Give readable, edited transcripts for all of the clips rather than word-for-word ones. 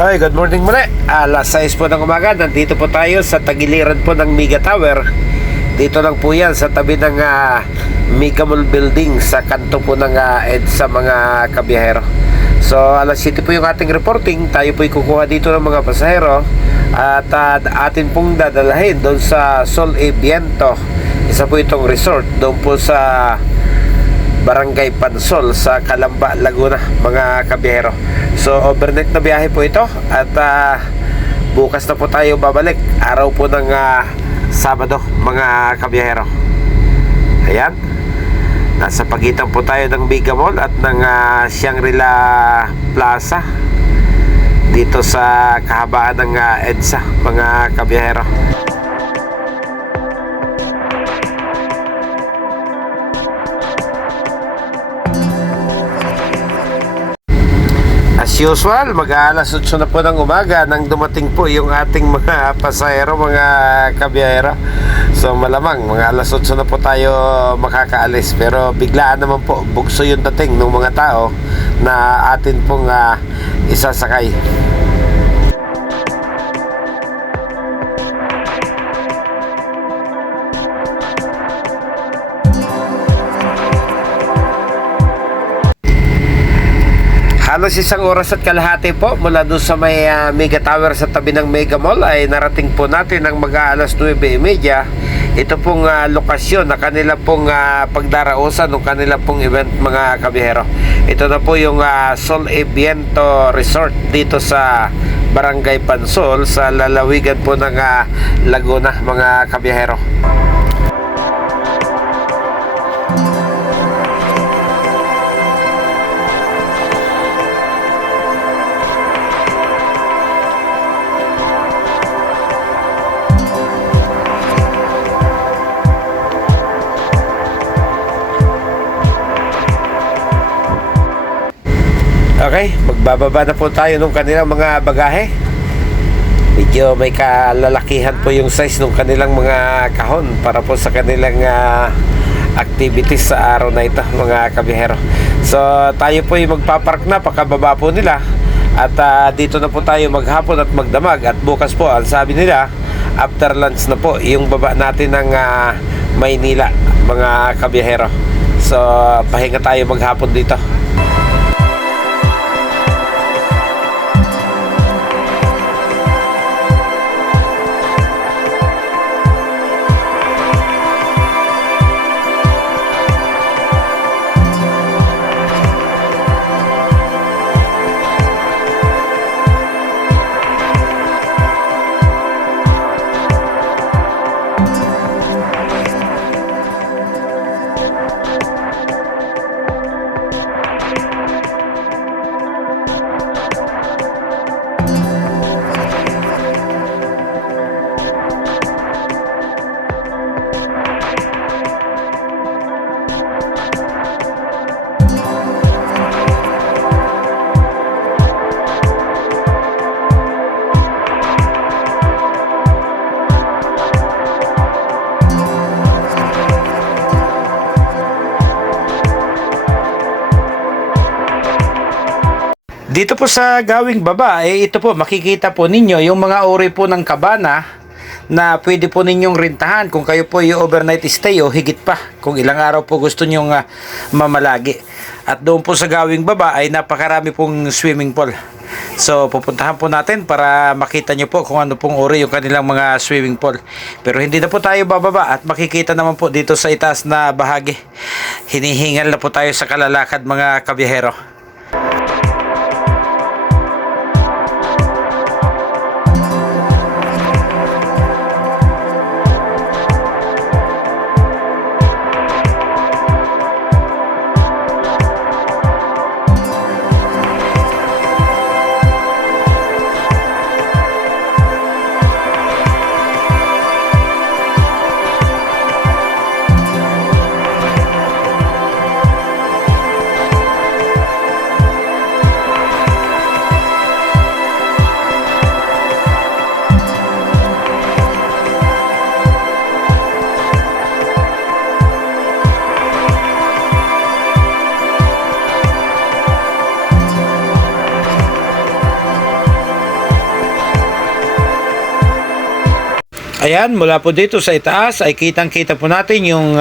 Ay, good morning muli. Alas 6 po ng umaga. Nandito po tayo sa tagiliran po ng Mega Tower. Dito lang po yan sa tabi ng Mega Mall Building sa kanto po ng EDSA mga kabiyahero. So alas 7 po yung ating reporting. Tayo po kukuha dito ng mga pasahero at atin pong dadalahin doon sa Sol e Viento. Isa po itong resort doon po sa Barangay Pansol sa Calamba, Laguna mga kabiyahero. So overnight na biyahe po ito at bukas na po tayo babalik, araw po ng Sabado mga kabiyahero. Ayan, nasa pagitan po tayo ng Mega Mall at ng Shangri-La Plaza dito sa kahabaan ng EDSA mga kabiyahero. As usual, mag-aalas 8 na po ng umaga nang dumating po yung ating mga pasahero, mga kabiyahero. So malamang mga alas 8 na po tayo makakaalis, pero biglaan naman po bugso yung dating ng mga tao na atin pong isasakay. Halos isang oras at kalahati po mula doon sa may Mega Tower sa tabi ng Mega Mall ay narating po natin ang mag-aalas 9:30. Ito pong lokasyon na kanila pong pagdarausan ng kanila pong event mga kabiyahero. Ito na po yung Sol e Viento Resort dito sa Barangay Pansol sa lalawigan po ng Laguna mga kabiyahero. Okay, magbababa na po tayo nung kanilang mga bagahe. Medyo may kalalakihan po yung size nung kanilang mga kahon para po sa kanilang activities sa araw na ito mga kabiyahero. So tayo po yung magpapark na pakababa po nila at dito na po tayo maghapon at magdamag. At bukas po ang sabi nila after lunch na po yung baba natin ng Maynila mga kabiyahero. So pahinga tayo maghapon dito. Dito po sa gawing baba, ito po makikita po ninyo yung mga uri po ng kabana na pwede po ninyong rintahan kung kayo po yung overnight stay o higit pa kung ilang araw po gusto nyong mamalagi. At doon po sa gawing baba ay napakarami pong swimming pool. So pupuntahan po natin para makita nyo po kung ano pong uri yung kanilang mga swimming pool. Pero hindi na po tayo bababa at makikita naman po dito sa itaas na bahagi. Hinihingal na po tayo sa kalalakad mga kabiyahero. Ayan, mula po dito sa itaas ay kitang-kita po natin yung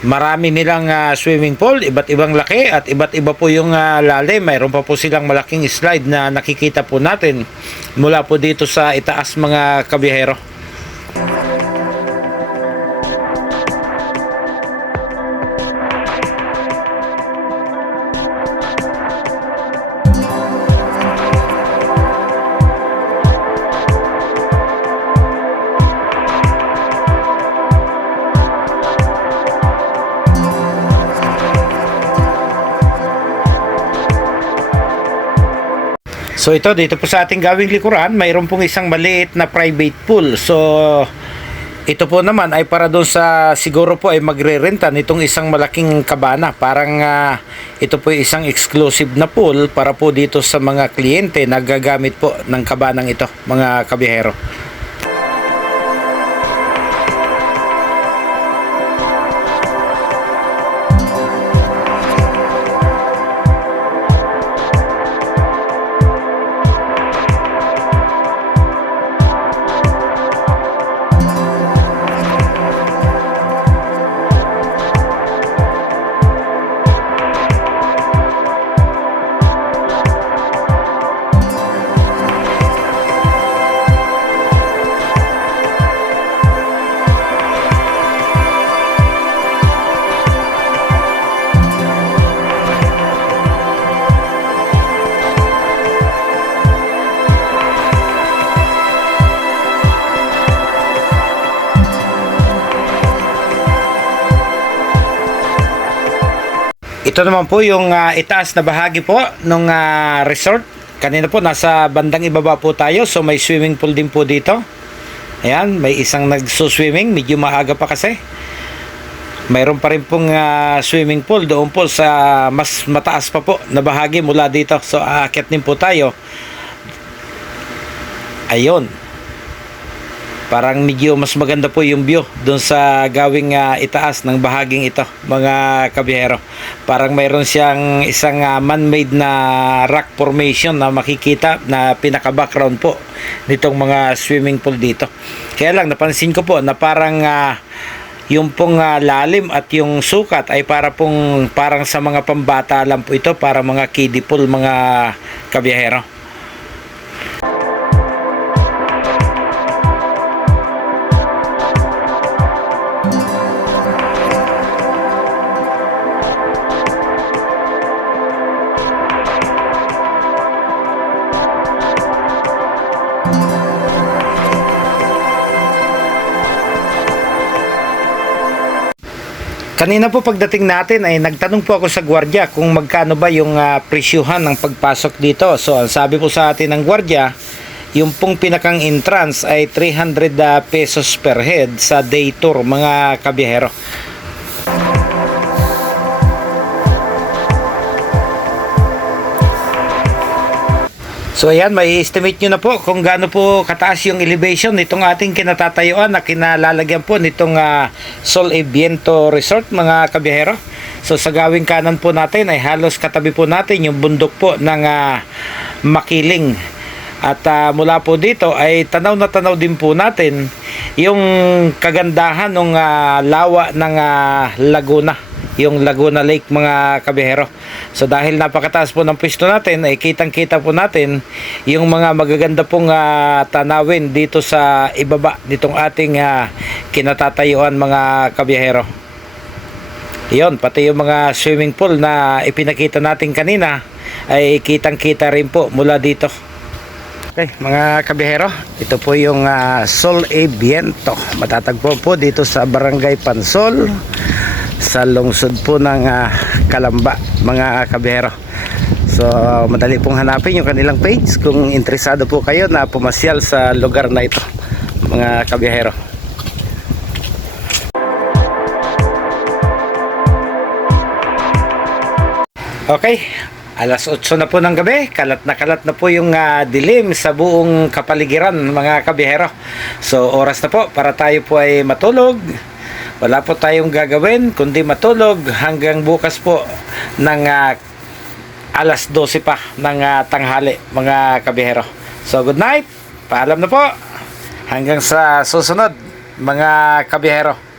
marami nilang swimming pool, iba't ibang laki at iba't iba po yung lalim. Mayroon pa po silang malaking slide na nakikita po natin mula po dito sa itaas, mga kabiyahero. So ito, dito po sa ating gawing likuran, mayroon pong isang maliit na private pool. So ito po naman ay para doon sa siguro po ay magre-renta nitong isang malaking kabana. Parang ito po ay isang exclusive na pool para po dito sa mga kliyente na gagamit po ng kabanang ito, mga kabiyahero. Ito naman po yung itaas na bahagi po ng resort. Kanina po nasa bandang ibaba po tayo, so may swimming pool din po dito. Ayan, may isang nagsuswimming, medyo maaga pa kasi. Mayroon pa rin pong swimming pool doon po sa mas mataas pa po na bahagi mula dito. So aakyat din po tayo. Ayun. Parang medyo mas maganda po yung view doon sa gawing itaas ng bahaging ito, mga kabiyahero. Parang mayroon siyang isang man-made na rock formation na makikita na pinaka-background po nitong mga swimming pool dito. Kaya lang napansin ko po na parang yung pong lalim at yung sukat ay parang sa mga pambata lang po ito, para mga kiddie pool, mga kabiyahero. Kanina po pagdating natin ay nagtanong po ako sa gwardiya kung magkano ba yung presyuhan ng pagpasok dito. So ang sabi po sa atin ng gwardiya, yung pong pinakang entrance ay 300 pesos per head sa day tour, mga kabiyahero. So ayan, may estimate nyo na po kung gaano po kataas yung elevation nitong ating kinatatayuan na kinalalagyan po nitong Sol e Viento Resort, mga kabiyahero. So sa gawing kanan po natin ay halos katabi po natin yung bundok po ng Makiling. At mula po dito ay tanaw na tanaw din po natin yung kagandahan ng lawa ng Laguna, yung Laguna Lake, mga kabiyahero. So dahil napakataas po ng pwesto natin ay kitang-kita po natin yung mga magaganda pong tanawin dito sa ibaba nitong ating kinatatayuan, mga kabiyahero. Yun, pati yung mga swimming pool na ipinakita natin kanina ay kitang-kita rin po mula dito. Okay, mga kabiyahero, ito po yung Sol e Viento. Matatagpo po dito sa Barangay Pansol, sa lungsod po ng Calamba, mga kabiyahero. So madali pong hanapin yung kanilang page kung interesado po kayo na pumasyal sa lugar na ito, mga kabiyahero. Okay, alas 8 na po ng gabi, kalat na po yung dilim sa buong kapaligiran, mga kabiyahero. So oras na po para tayo po ay matulog. Wala po tayong gagawin kundi matulog hanggang bukas po ng alas 12 pa ng tanghali, mga kabiyahero. So good night, paalam na po. Hanggang sa susunod, mga kabiyahero.